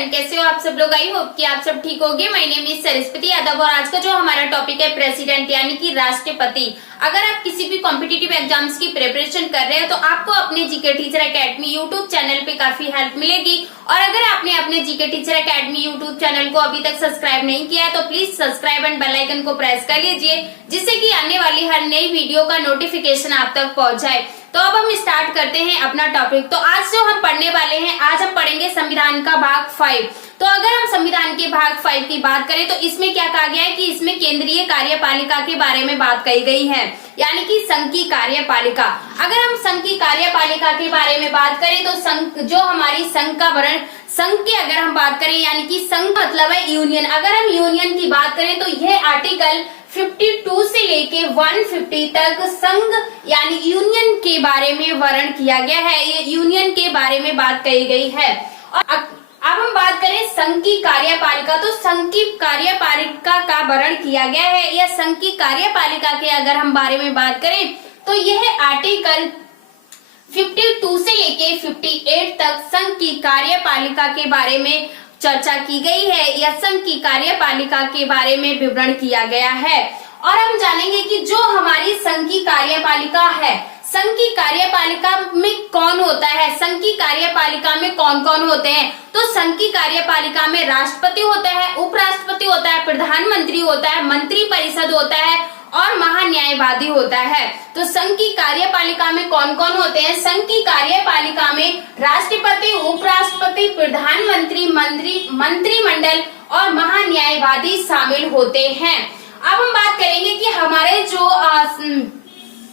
Friend, कैसे हो आप सब लोग। आई होप कि आप सब ठीक होंगे। My name is Saraswati Yadav और आज का जो हमारा टॉपिक है प्रेसिडेंट यानी कि राष्ट्रपति। अगर आप किसी भी कॉम्पिटिटिव एग्जाम्स की प्रिपरेशन कर रहे हो तो आपको अपने GK teacher academy YouTube channel पे काफी हेल्प मिलेगी। और अगर आपने अपने GK teacher academy YouTube channel को अभी तक सब्सक्राइब नहीं किया है तो please subscribe and bell icon को प्रेस कर लीजिए, जिससे कि आने वाली हर नई वीडियो का नोटिफिकेशन आप तक पहुंच जाए। तो अब हम स्टार्ट करते हैं अपना टॉपिक। तो आज जो हम पढ़ने वाले हैं, आज हम पढ़ेंगे संविधान का भाग 5। तो अगर हम संविधान के भाग 5 की बात करें तो इसमें क्या कहा गया है कि इसमें केंद्रीय कार्यपालिका के बारे में बात कही गई है, यानी कि संघ की कार्यपालिका। अगर हम संघ की कार्यपालिका के बारे में बात करें तो संघ जो हमारी संघ का वर्ण, संघ की अगर हम बात करें यानी कि संघ मतलब है यूनियन। अगर हम यूनियन की बात करें तो यह आर्टिकल 52 से लेके 150 तक संघ यानी यूनियन के बारे में वर्णन किया गया है। ये यूनियन के बारे में बात कही गई है। और अब हम बात करें संघ की कार्यपालिका, तो संघ की कार्यपालिका का वर्णन किया गया है या संघ की कार्यपालिका के अगर हम बारे में बात करें तो यह आर्टिकल 52 से लेके 58 तक संघ की कार्यपालिका के बारे में चर्चा की गई है या संघ की कार्यपालिका के बारे में विवरण किया गया है। और हम जानेंगे कि जो हमारी संघ की कार्यपालिका है, संघ की कार्यपालिका में कौन होता है, संघ की कार्यपालिका में कौन कौन होते हैं। तो संघ की कार्यपालिका में राष्ट्रपति होता है, उपराष्ट्रपति होता है, प्रधानमंत्री होता है, मंत्री परिषद होता है और महान्यायवादी होता है। तो संघ की कार्यपालिका में कौन कौन होते हैं? संघ की कार्यपालिका में राष्ट्रपति, उपराष्ट्रपति, प्रधानमंत्री, मंत्रिमंडल और महान्यायवादी शामिल होते हैं। अब हम बात करेंगे कि हमारे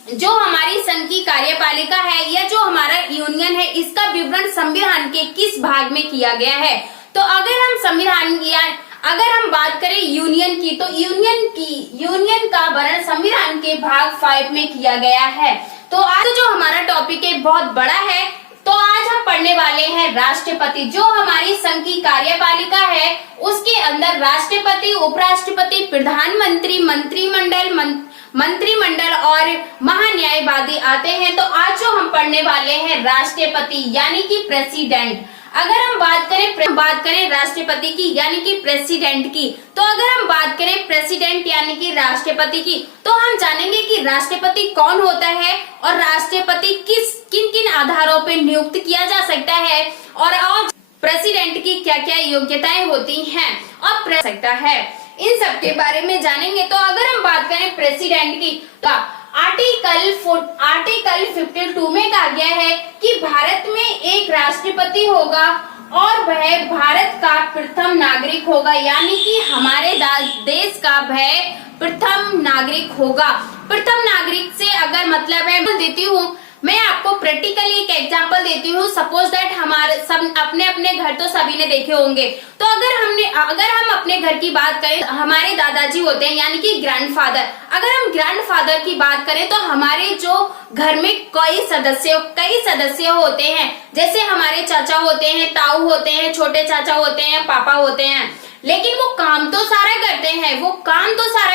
जो हमारी संघ की कार्यपालिका है या जो हमारा यूनियन है, इसका विवरण संविधान के किस भाग में किया गया है। तो अगर हम संविधान या अगर हम बात करें यूनियन की तो यूनियन का वर्णन संविधान के भाग 5 में किया गया है। तो आज जो हमारा टॉपिक है बहुत बड़ा है। तो आज हम पढ़ने वाले हैं राष्ट्रपति। जो हमारी संघ की कार्यपालिका है उसके अंदर राष्ट्रपति, उपराष्ट्रपति, प्रधानमंत्री, मंत्रिमंडल और महान्यायवादी आते हैं। तो आज जो हम पढ़ने वाले हैं राष्ट्रपति यानी कि प्रेसिडेंट। अगर हम बात करें राष्ट्रपति की यानी कि प्रेसिडेंट की, तो अगर हम बात करें प्रेसिडेंट यानी कि राष्ट्रपति की, तो हम जानेंगे कि राष्ट्रपति कौन होता है और राष्ट्रपति किन किन आधारों पर नियुक्त किया जा सकता है और प्रेसिडेंट की क्या क्या योग्यताएं होती हैं और प्रेस सकता है, इन सब के बारे में जानेंगे। तो अगर हम बात करें प्रेसिडेंट की तो आर्टिकल 52 में कहा गया है कि भारत में एक राष्ट्रपति होगा और वह भारत का प्रथम नागरिक होगा, यानी कि हमारे देश का वह प्रथम नागरिक होगा। प्रथम नागरिक से अगर मतलब है मैं देती हूँ, मैं आपको प्रैक्टिकली एक एग्जांपल देती हूँ। सपोज दैट हमारे सब अपने अपने घर तो सभी ने देखे होंगे। तो अगर हम अपने घर की बात करें, हमारे दादाजी होते हैं यानी कि ग्रैंडफादर। अगर हम ग्रैंडफादर की बात करें तो हमारे जो घर में कई सदस्य होते हैं, जैसे हमारे चाचा होते हैं, ताऊ होते हैं, छोटे चाचा होते हैं, पापा होते हैं। लेकिन वो काम तो सारा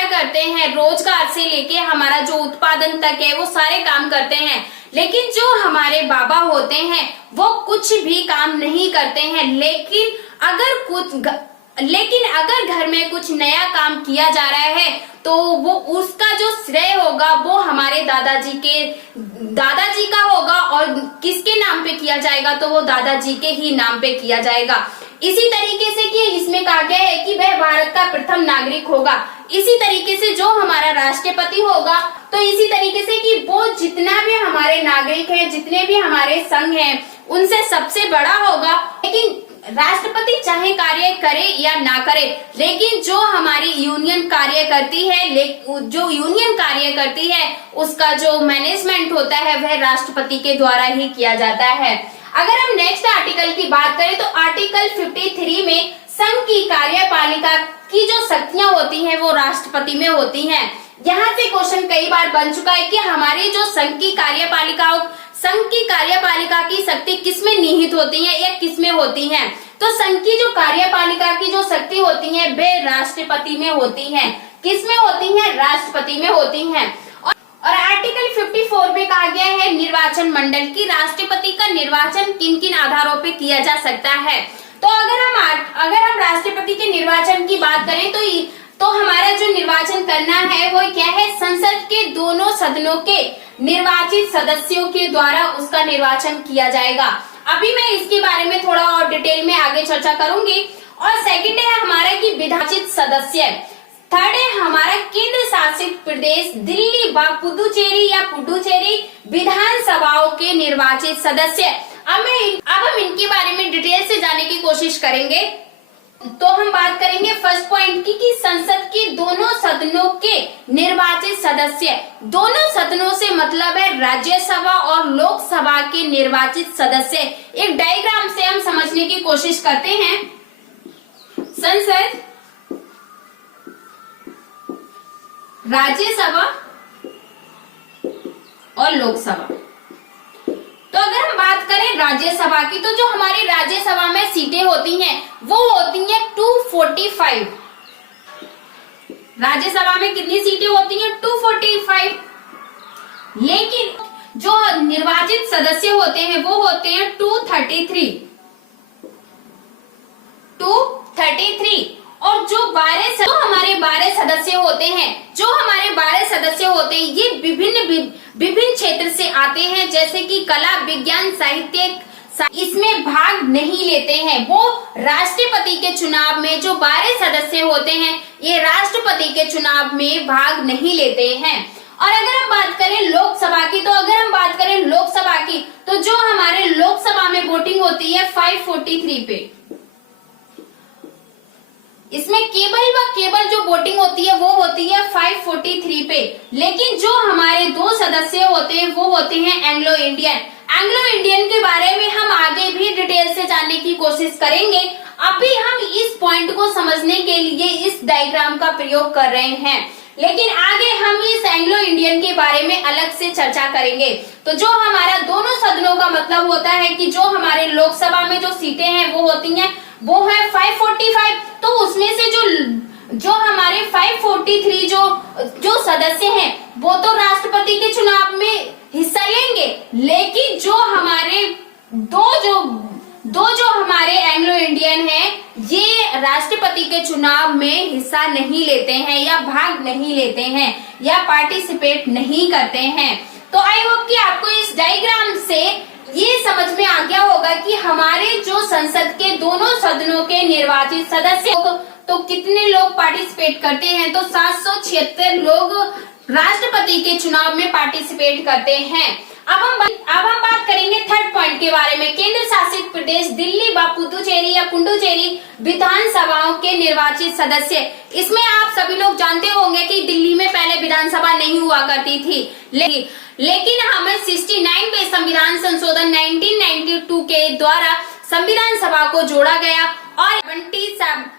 करते हैं, रोजगार से लेके हमारा जो उत्पादन तक है वो सारे काम करते हैं। लेकिन जो हमारे बाबा होते हैं वो कुछ भी काम नहीं करते हैं। लेकिन अगर घर में कुछ नया काम किया जा रहा है तो वो उसका जो श्रेय होगा वो हमारे दादाजी का होगा और किसके नाम पे किया जाएगा, तो वो दादाजी के ही नाम पे किया जाएगा। इसी तरीके से कि इसमें कहा गया है कि वह भारत का प्रथम नागरिक होगा। इसी तरीके से जो हमारा राष्ट्रपति होगा, तो इसी तरीके से कि वो जितना भी हमारे नागरिक हैं, जितने भी हमारे संघ हैं, उनसे सबसे बड़ा होगा। लेकिन राष्ट्रपति चाहे कार्य करे या ना करे, लेकिन जो हमारी यूनियन कार्य करती है उसका जो मैनेजमेंट होता है वह राष्ट्रपति के द्वारा ही किया जाता है। अगर हम नेक्स्ट आर्टिकल की बात करें तो आर्टिकल 53 में संघ की कार्यपालिका की जो शक्तियां होती हैं वो राष्ट्रपति में होती हैं। यहाँ से क्वेश्चन कई बार बन चुका है कि हमारी जो संघ की कार्यपालिका की शक्ति किसमें निहित होती है या किसमें होती है। तो संघ की जो कार्यपालिका की जो शक्ति होती है वे राष्ट्रपति में होती है। किसमें होती है? राष्ट्रपति में होती है। और आर्टिकल 54 में कहा गया है निर्वाचन मंडल की राष्ट्रपति का निर्वाचन किन किन आधारों पे किया जा सकता है। तो अगर हम राष्ट्रपति के निर्वाचन की बात करें तो हमारा जो निर्वाचन करना है वो क्या है, संसद के दोनों सदनों के निर्वाचित सदस्यों के द्वारा उसका निर्वाचन किया जाएगा। अभी मैं इसके बारे में थोड़ा और डिटेल में आगे चर्चा करूंगी। और सेकंड है हमारा कि विधायित सदस्य। थर्ड है हमारा केंद्र शासित प्रदेश दिल्ली व पुडुचेरी विधानसभाओं के निर्वाचित सदस्य। अब हम इनके बारे में डिटेल से जानने की कोशिश करेंगे। तो हम बात करेंगे फर्स्ट पॉइंट की कि संसद के दोनों सदनों के निर्वाचित सदस्य। दोनों सदनों से मतलब है राज्यसभा और लोकसभा के निर्वाचित सदस्य। एक डायग्राम से हम समझने की कोशिश करते हैं। संसद, राज्यसभा और लोकसभा। तो अगर हम बात करें राज्यसभा की, तो जो हमारी राज्यसभा में सीटें होती हैं वो होती हैं 245। राज्यसभा में कितनी सीटें होती हैं? 245। लेकिन जो निर्वाचित सदस्य होते हैं वो होते हैं 233। और जो हमारे 12 सदस्य होते हैं, ये विभिन्न क्षेत्र से आते हैं, जैसे कि कला, विज्ञान, साहित्य, इसमें भाग नहीं लेते हैं। वो राष्ट्रपति के चुनाव में जो 12 सदस्य होते हैं ये राष्ट्रपति के चुनाव में भाग नहीं लेते हैं। और अगर हम बात करें लोकसभा की, तो जो हमारे लोकसभा में वोटिंग होती है 543 पे, इसमें केवल जो वोटिंग होती है वो होती है 543 पे। लेकिन जो हमारे 2 सदस्य होते हैं वो होते हैं एंग्लो इंडियन के बारे में हम आगे भी डिटेल से जानने की कोशिश करेंगे। अभी हम इस पॉइंट को समझने के लिए इस डायग्राम का प्रयोग कर रहे हैं, लेकिन आगे हम इस एंग्लो इंडियन के बारे में अलग से चर्चा करेंगे। तो जो हमारा दोनों सदनों का मतलब होता है कि जो हमारे लोकसभा में जो सीटें हैं वो होती हैं वो है 545। तो उसमें से जो हमारे 543 जो सदस्य हैं वो तो राष्ट्रपति के चुनाव में हिस्सा लेंगे, लेकिन जो हमारे दो जो हमारे एंग्लो इंडियन हैं ये राष्ट्रपति के चुनाव में हिस्सा नहीं लेते हैं या भाग नहीं लेते हैं या पार्टिसिपेट नहीं करते हैं। तो आई होप कि आपको इस डायग्राम से ये समझ में आ गया होगा कि हमारे जो संसद के दोनों सदनों के निर्वाचित सदस्य तो कितने लोग पार्टिसिपेट करते हैं। तो 776 लोग राष्ट्रपति के चुनाव में पार्टिसिपेट करते हैं। अब हम बात करेंगे थर्ड पॉइंट के बारे में, केंद्र शासित प्रदेश दिल्ली व पुडुचेरी विधानसभाओं के निर्वाचित सदस्य। इसमें आप सभी लोग जानते होंगे कि दिल्ली में पहले विधानसभा नहीं हुआ करती थी, लेकिन हमें 69वें संविधान संशोधन 1992 के द्वारा संविधान सभा को जोड़ा गया और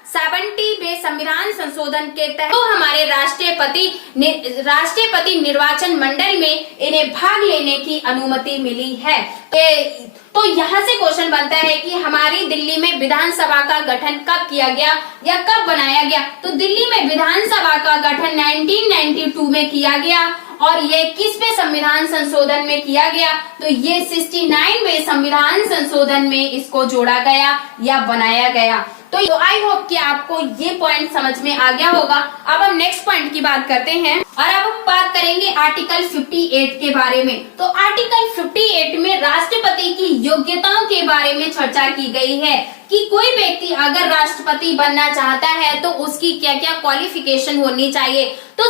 70वें संविधान संशोधन के तहत तो हमारे राष्ट्रपति निर्वाचन मंडल में इन्हें भाग लेने की अनुमति मिली है। तो यहाँ से क्वेश्चन बनता है कि हमारी दिल्ली में विधानसभा का गठन कब किया गया या कब बनाया गया। तो दिल्ली में विधानसभा का गठन 1992 में किया गया और ये किसवें संविधान संशोधन में किया गया? तो ये 69वें संविधान संशोधन में इसको जोड़ा गया या बनाया गया। तो आई होप कि आपको ये पॉइंट समझ में आ गया होगा। अब हम नेक्स्ट पॉइंट की बात करते हैं और अब हम बात करेंगे आर्टिकल 58 के बारे में। तो आर्टिकल 58 में राष्ट्रपति की योग्यताओं के बारे में चर्चा की गई है कि कोई व्यक्ति अगर राष्ट्रपति बनना चाहता है तो उसकी क्या क्या क्वालिफिकेशन होनी चाहिए। तो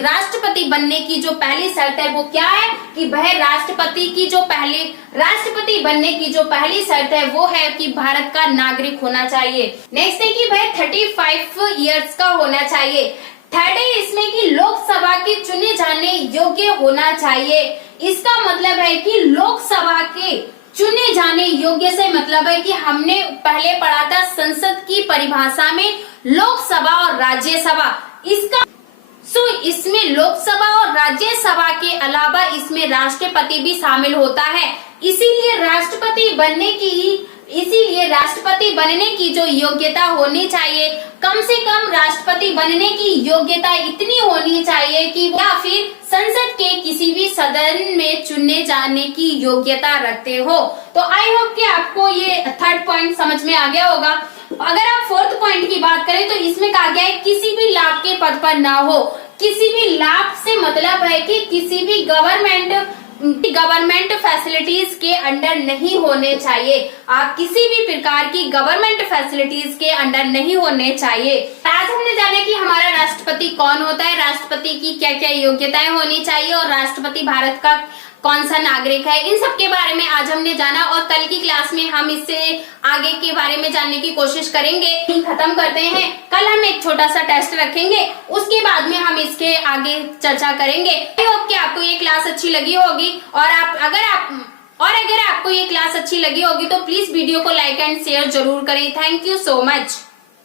राष्ट्रपति बनने की जो पहली शर्त है वो क्या है कि वह राष्ट्रपति बनने की जो पहली शर्त है वो है कि भारत का नागरिक होना चाहिए। नेक्स्ट है कि वह 35 इयर्स का होना चाहिए। थर्ड है इसमें कि लोकसभा के चुने जाने योग्य होना चाहिए। इसका मतलब है कि लोकसभा के चुने जाने योग्य से मतलब है कि हमने पहले पढ़ा था संसद की परिभाषा में लोकसभा और राज्यसभा। इसमें लोकसभा और राज्यसभा के अलावा इसमें राष्ट्रपति भी शामिल होता है। इसीलिए राष्ट्रपति बनने की जो योग्यता होनी चाहिए, कम से कम राष्ट्रपति बनने की योग्यता इतनी होनी चाहिए कि या फिर संसद के किसी भी सदन में चुने जाने की योग्यता रखते हो। तो आई होप कि आपको ये थर्ड पॉइंट समझ में आ गया होगा। अगर आप फोर्थ पॉइंट की बात करें तो इसमें कहा गया है किसी भी लाभ के पद पर ना हो। किसी भी लाभ से मतलब है कि किसी भी गवर्नमेंट फैसिलिटीज के अंडर नहीं होने चाहिए। आप किसी भी प्रकार की गवर्नमेंट फैसिलिटीज के अंडर नहीं होने चाहिए। आज हमने जाना कि हमारा राष्ट्रपति कौन होता है, राष्ट्रपति की क्या क्या योग्यताएं होनी चाहिए और राष्ट्रपति भारत का कौन सा नागरिक है, इन सब के बारे में आज हमने जाना। और कल की क्लास में हम इससे आगे के बारे में जानने की कोशिश करेंगे। खत्म करते हैं। कल हम एक छोटा सा टेस्ट रखेंगे, उसके बाद में हम इसके आगे चर्चा करेंगे। आई होप कि आपको ये क्लास अच्छी लगी होगी और अगर आपको ये क्लास अच्छी लगी होगी तो प्लीज वीडियो को लाइक एंड शेयर जरूर करें। Thank you so much.